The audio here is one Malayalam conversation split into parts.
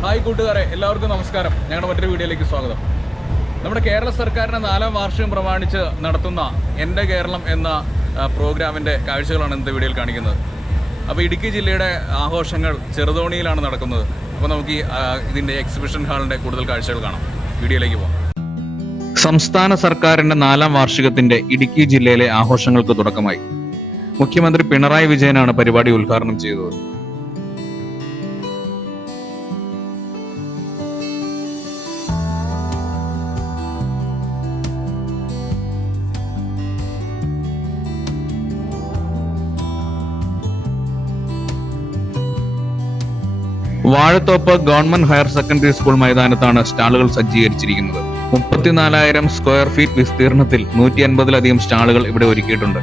ഹായ് കൂട്ടുകാരെ എല്ലാവർക്കും നമസ്കാരം. ഞങ്ങളുടെ മറ്റൊരു വീഡിയോയിലേക്ക് സ്വാഗതം. നമ്മുടെ കേരള സർക്കാരിന്റെ നാലാം വാർഷികം പ്രമാണിച്ച് നടത്തുന്ന എന്റെ കേരളം എന്ന പ്രോഗ്രാമിന്റെ കാഴ്ചകളാണ് ഇന്നത്തെ വീഡിയോയിൽ കാണിക്കുന്നത്. അപ്പോൾ ഇടുക്കി ജില്ലയുടെ ആഘോഷങ്ങൾ ചെറുതോണിയിലാണ് നടക്കുന്നത്. അപ്പോൾ നമുക്ക് ഈ ഇതിന്റെ എക്സിബിഷൻ ഹാളിന്റെ കൂടുതൽ കാഴ്ചകൾ കാണാം. വീഡിയോയിലേക്ക് പോകാം സംസ്ഥാന സർക്കാരിന്റെ നാലാം വാർഷികത്തിന്റെ ഇടുക്കി ജില്ലയിലെ ആഘോഷങ്ങൾക്ക് തുടക്കമായി. മുഖ്യമന്ത്രി പിണറായി വിജയനാണ് പരിപാടി ഉദ്ഘാടനം ചെയ്തത്. Vazhathope government higher secondary school മൈതാനത്താണ് സ്റ്റാളുകൾ സജ്ജീകരിച്ചിരിക്കുന്നത്. മുപ്പത്തിനാലായിരം സ്ക്വയർ ഫീറ്റ് വിസ്തീർണത്തിൽ നൂറ്റി അൻപതിലധികം സ്റ്റാളുകൾ ഇവിടെ ഒരുക്കിയിട്ടുണ്ട്.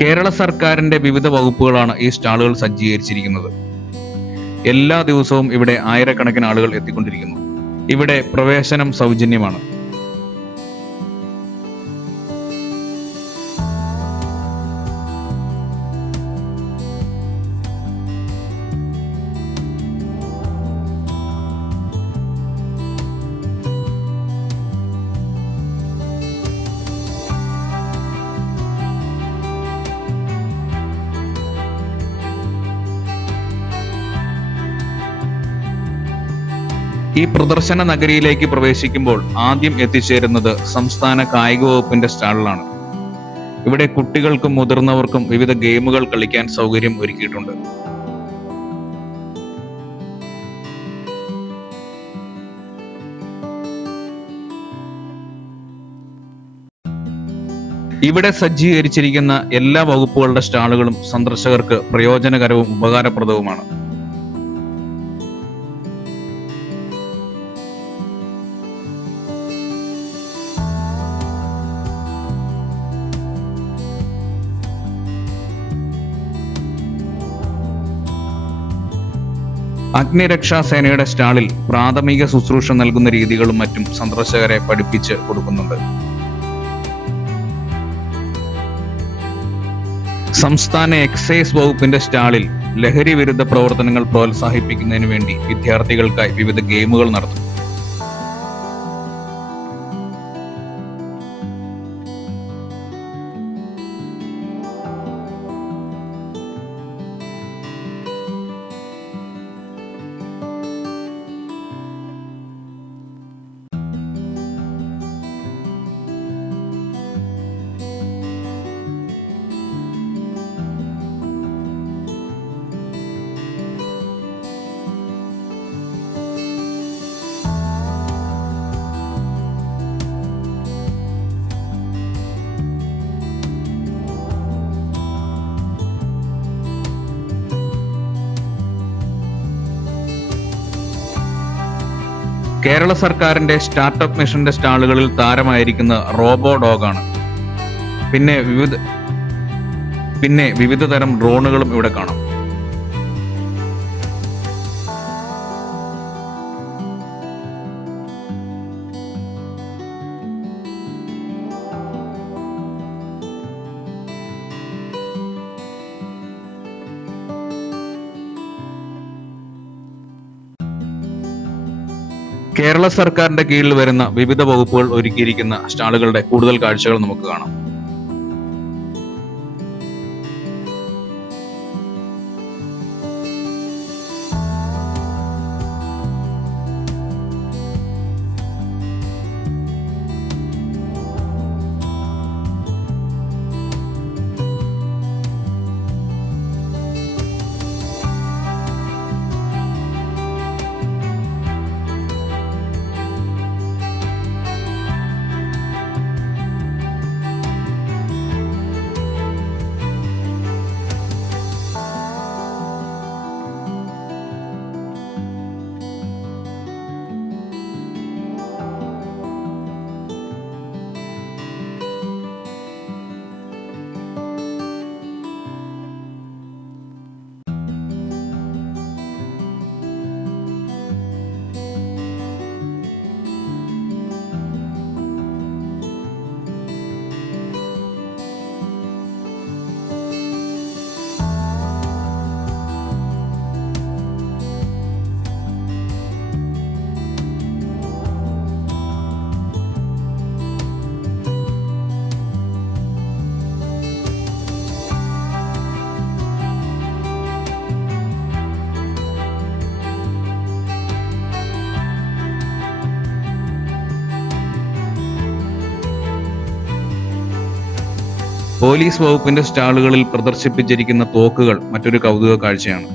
കേരള സർക്കാരിന്റെ വിവിധ വകുപ്പുകളാണ് ഈ സ്റ്റാളുകൾ സജ്ജീകരിച്ചിരിക്കുന്നത്. എല്ലാ ദിവസവും ഇവിടെ ആയിരക്കണക്കിന് ആളുകൾ എത്തിക്കൊണ്ടിരിക്കുന്നു. ഇവിടെ പ്രവേശനം സൗജന്യമാണ്. ഈ പ്രദർശന നഗരിയിലേക്ക് പ്രവേശിക്കുമ്പോൾ ആദ്യം എത്തിച്ചേരുന്നത് സംസ്ഥാന കായിക വകുപ്പിന്റെ സ്റ്റാളിലാണ്. ഇവിടെ കുട്ടികൾക്കും മുതിർന്നവർക്കും വിവിധ ഗെയിമുകൾ കളിക്കാൻ സൗകര്യം ഒരുക്കിയിട്ടുണ്ട്. ഇവിടെ സജ്ജീകരിച്ചിരിക്കുന്ന എല്ലാ വകുപ്പുകളുടെ സ്റ്റാളുകളും സന്ദർശകർക്ക് പ്രയോജനകരവും ഉപകാരപ്രദവുമാണ്. അഗ്നിരക്ഷാ സേനയുടെ സ്റ്റാളിൽ പ്രാഥമിക ശുശ്രൂഷ നൽകുന്ന രീതികളും മറ്റും സന്ദർശകരെ പഠിപ്പിച്ച് കൊടുക്കുന്നുണ്ട്. സംസ്ഥാന എക്സൈസ് വകുപ്പിന്റെ സ്റ്റാളിൽ ലഹരി വിരുദ്ധ പ്രവർത്തനങ്ങൾ പ്രോത്സാഹിപ്പിക്കുന്നതിന് വേണ്ടി വിദ്യാർത്ഥികൾക്കായി വിവിധ ഗെയിമുകൾ നടത്തും കേരള സർക്കാരിന്റെ സ്റ്റാർട്ടപ്പ് മിഷന്റെ സ്റ്റാളുകളിൽ താരമായിരിക്കുന്ന റോബോ ഡോഗാണ്. പിന്നെ വിവിധ പിന്നെ വിവിധ തരം ഡ്രോണുകളും ഇവിടെ കാണാം. കേരള സർക്കാരിന്റെ കീഴിൽ വരുന്ന വിവിധ വകുപ്പുകൾ ഒരുക്കിയിരിക്കുന്ന സ്റ്റാളുകളുടെ കൂടുതൽ കാഴ്ചകൾ നമുക്ക് കാണാം. പോലീസ് വകുപ്പിന്റെ സ്റ്റാളുകളിൽ പ്രദർശിപ്പിച്ചിരിക്കുന്ന തോക്കുകൾ മറ്റൊരു കൗതുക കാഴ്ചയാണ്.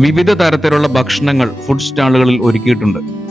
വിവിധ തരത്തിലുള്ള ഭക്ഷണങ്ങൾ ഫുഡ് സ്റ്റാളുകളിൽ ഒരുക്കിയിട്ടുണ്ട്.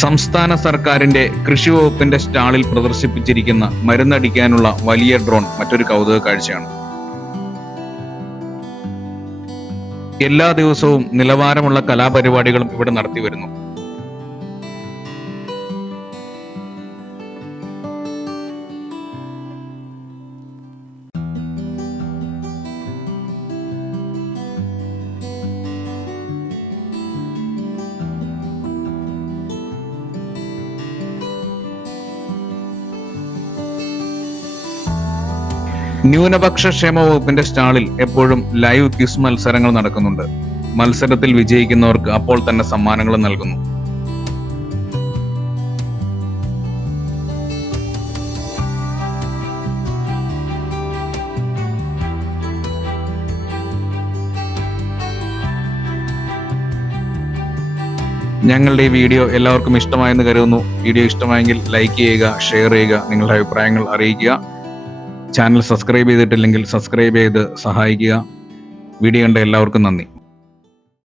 സംസ്ഥാന സർക്കാരിന്റെ കൃഷി വകുപ്പിന്റെ സ്റ്റാളിൽ പ്രദർശിപ്പിച്ചിരിക്കുന്ന മരുന്നടിക്കാനുള്ള വലിയ ഡ്രോൺ മറ്റൊരു കൗതുക കാഴ്ചയാണ്. എല്ലാ ദിവസവും നിലവാരമുള്ള കലാപരിപാടികളും ഇവിടെ നടത്തി വരുന്നു. ന്യൂനപക്ഷ ക്ഷേമ വകുപ്പിന്റെ സ്റ്റാളിൽ എപ്പോഴും ലൈവ് ക്വിസ് മത്സരങ്ങൾ നടക്കുന്നുണ്ട്. മത്സരത്തിൽ വിജയിക്കുന്നവർക്ക് അപ്പോൾ തന്നെ സമ്മാനങ്ങൾ നൽകുന്നു. ഞങ്ങളുടെ ഈ വീഡിയോ എല്ലാവർക്കും ഇഷ്ടമായെന്ന് കരുതുന്നു. വീഡിയോ ഇഷ്ടമായെങ്കിൽ ലൈക്ക് ചെയ്യുക ഷെയർ ചെയ്യുക നിങ്ങളുടെ അഭിപ്രായങ്ങൾ അറിയിക്കുക. ചാനൽ സബ്സ്ക്രൈബ് ചെയ്തിട്ടില്ലെങ്കിൽ സബ്സ്ക്രൈബ് ചെയ്ത് സഹായിക്കുക. വീഡിയോ കണ്ട എല്ലാവർക്കും നന്ദി.